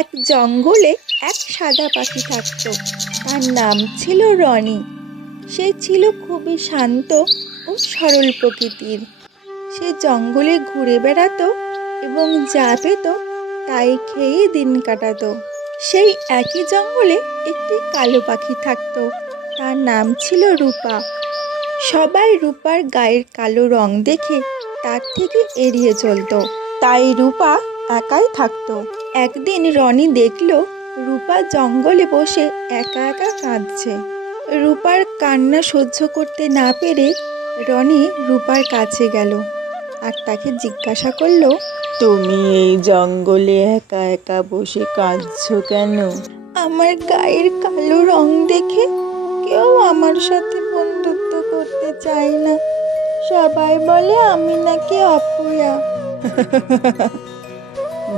এক জঙ্গলে এক সাদা পাখি থাকতো। তার নাম ছিল রনি। সে ছিল খুবই শান্ত ও সরল প্রকৃতির। সে জঙ্গলে ঘুরে বেড়াতো এবং যা পেত তাই খেয়ে দিন কাটাতো। সেই একই জঙ্গলে একটি কালো পাখি থাকতো। তার নাম ছিল রূপা। সবাই রূপার গায়ের কালো রং দেখে তার থেকে এড়িয়ে চলতো, তাই রূপা একাই থাকতো। একদিন রনি দেখলো রূপা জঙ্গলে বসে একা একা কাঁদছে। রূপার কান্না সহ্য করতে না পেরে রনি রূপার কাছে গেল আর তাকে জিজ্ঞাসা করলো, তুমি এই জঙ্গলে একা একা বসে কাঁদছো কেন? আমার গায়ের কালো রং দেখে কেউ আমার সাথে বন্ধুত্ব করতে চায় না। সবাই বলে আমি নাকি অপয়া।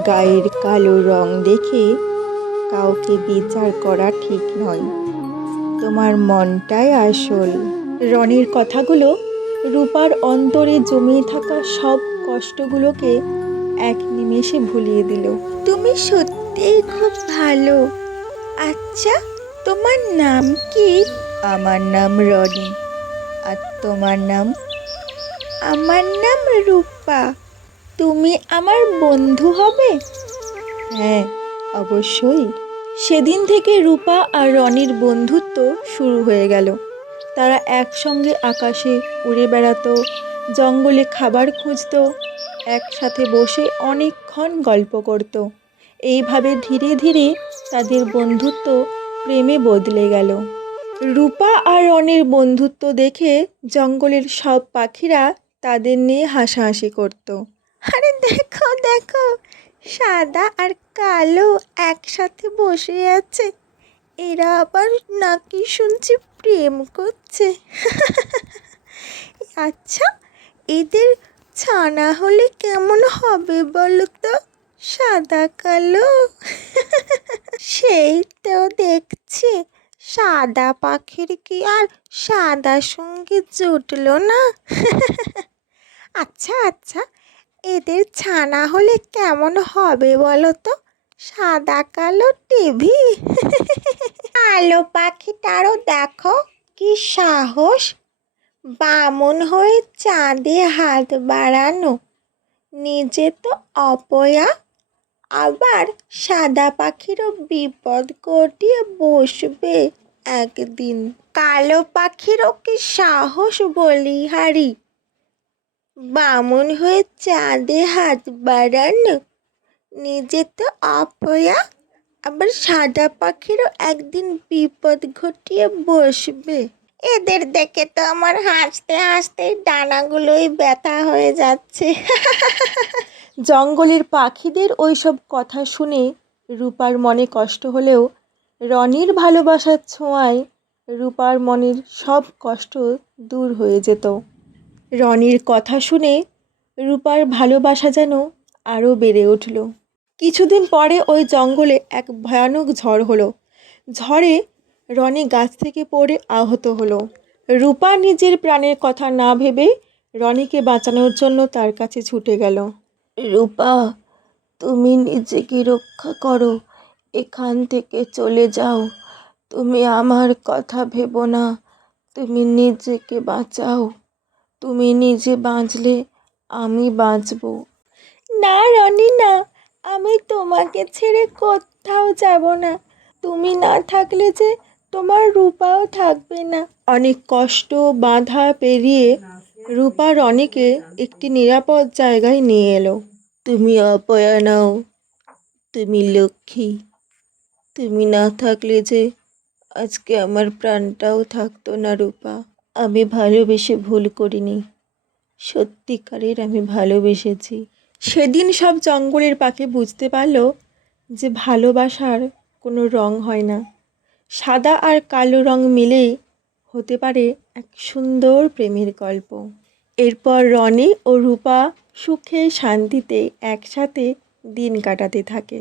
গায়ের কালো রং দেখে কাউকে বিচার করা ঠিক নয়। তোমার মনটাই আসল। রনির কথাগুলো রূপার অন্তরে জমিয়ে থাকা সব কষ্টগুলোকে এক নিমেষে ভুলিয়ে দিল। তুমি সত্যিই খুব ভালো। আচ্ছা, তোমার নাম কি? আমার নাম রনি। আর তোমার নাম? আমার নাম রূপা। তুমি আমার বন্ধু হবে? হ্যাঁ, অবশ্যই। সেদিন থেকে রূপা আর রনির বন্ধুত্ব শুরু হয়ে গেল। তারা একসঙ্গে আকাশে উড়ে বেড়াতো, জঙ্গলে খাবার খুঁজতো, একসাথে বসে অনেকক্ষণ গল্প করত। এইভাবে ধীরে ধীরে তাদের বন্ধুত্ব প্রেমে বদলে গেল। রূপা আর রনির বন্ধুত্ব দেখে জঙ্গলের সব পাখিরা তাদের নিয়ে হাসাহাসি করত। আরে দেখো দেখো, সাদা আর কালো একসাথে বসে আছে। এরা আবার নাকি শুনছি প্রেম করছে। আচ্ছা, এদের ছানা হলে কেমন হবে বলো তো? সাদা কালো। সেই তো দেখছি, সাদা পাখির কি আর সাদা সঙ্গে জুটলো না। আচ্ছা আচ্ছা, এদের ছানা হলে কেমন হবে বলো তো? সাদা কালো টিভি। কালো পাখিটারও দেখো কি সাহস, বামন হয়ে চাঁদে হাত বাড়ানো। নিজে তো অপয়া, আবার সাদা পাখিরও বিপদ ঘটিয়ে বসবে একদিন। কালো পাখিরও কি সাহস বলিহারি, বামন হয়ে চাঁদে হাত বাড়ানো। নিজে তো অপয়া, আবার সাদা পাখিরও একদিন বিপদ ঘটিয়ে বসবে। এদের দেখে তো আমার হাসতে হাসতেই ডানাগুলোই ব্যথা হয়ে যাচ্ছে। জঙ্গলের পাখিদের ওইসব কথা শুনে রূপার মনে কষ্ট হলেও রনির ভালোবাসার ছোঁয়ায় রূপার মনের সব কষ্ট দূর হয়ে যেত। রনির কথা শুনে রূপার ভালোবাসা যেন আরও বেড়ে উঠল। কিছুদিন পরে ওই জঙ্গলে এক ভয়ানক ঝড় হলো। ঝড়ে রনি গাছ থেকে পড়ে আহত হলো। রূপা নিজের প্রাণের কথা না ভেবে রনিকে বাঁচানোর জন্য তার কাছে ছুটে গেল। রূপা, তুমি নিজেকে রক্ষা করো, এখান থেকে চলে যাও। তুমি আমার কথা ভেবো না, তুমি নিজেকে বাঁচাও। তুমি নিজে বাঁচলে আমি বাঁচবো। না রনি না, আমি তোমাকে ছেড়ে কোথাও যাব না। তুমি না থাকলে যে তোমার রূপাও থাকবে না। অনেক কষ্ট বাধা পেরিয়ে রূপা রনিকে একটি নিরাপদ জায়গায় নিয়ে এলো। তুমি অপয়া নাও, তুমি লক্ষ্মী। তুমি না থাকলে যে আজকে আমার প্রাণটাও থাকতো না রূপা। আমি ভালোবেসে ভুল করিনি, সত্যিকারের আমি ভালোবেসেছি। সেদিন সব জঙ্গলের পাখি বুঝতে পারলো যে ভালোবাসার কোনো রং হয় না। সাদা আর কালো রং মিলেই হতে পারে এক সুন্দর প্রেমের গল্প। এরপর রনি ও রূপা সুখে শান্তিতে একসাথে দিন কাটাতে থাকে।